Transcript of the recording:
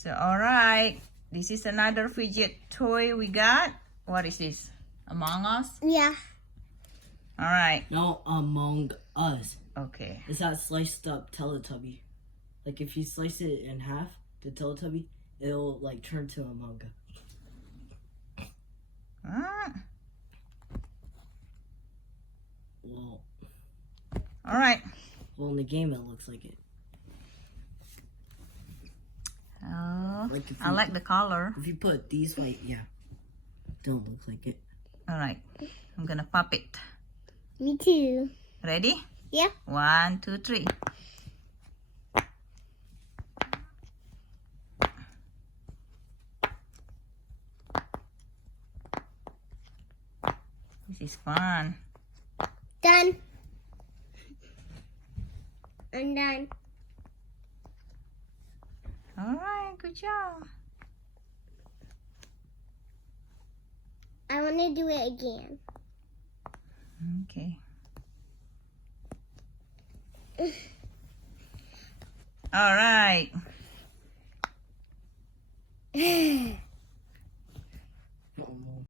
So, alright. This is another fidget toy we got. What is this? Among Us? Yeah. Alright. No, Among Us. Okay. It's that sliced up Teletubby. Like if you slice it in half, the Teletubby, it'll like turn to a manga. Well, Alright. well, in the game it looks like it. Oh, Like if I you- like the color. If you put these white, yeah, don't look like it. Alright. I'm gonna pop it. Me too. Ready? Yeah. 1, 2, 3. This is fun. Done. I'm done. Alright, good job. I want to do it again. Okay. Alright.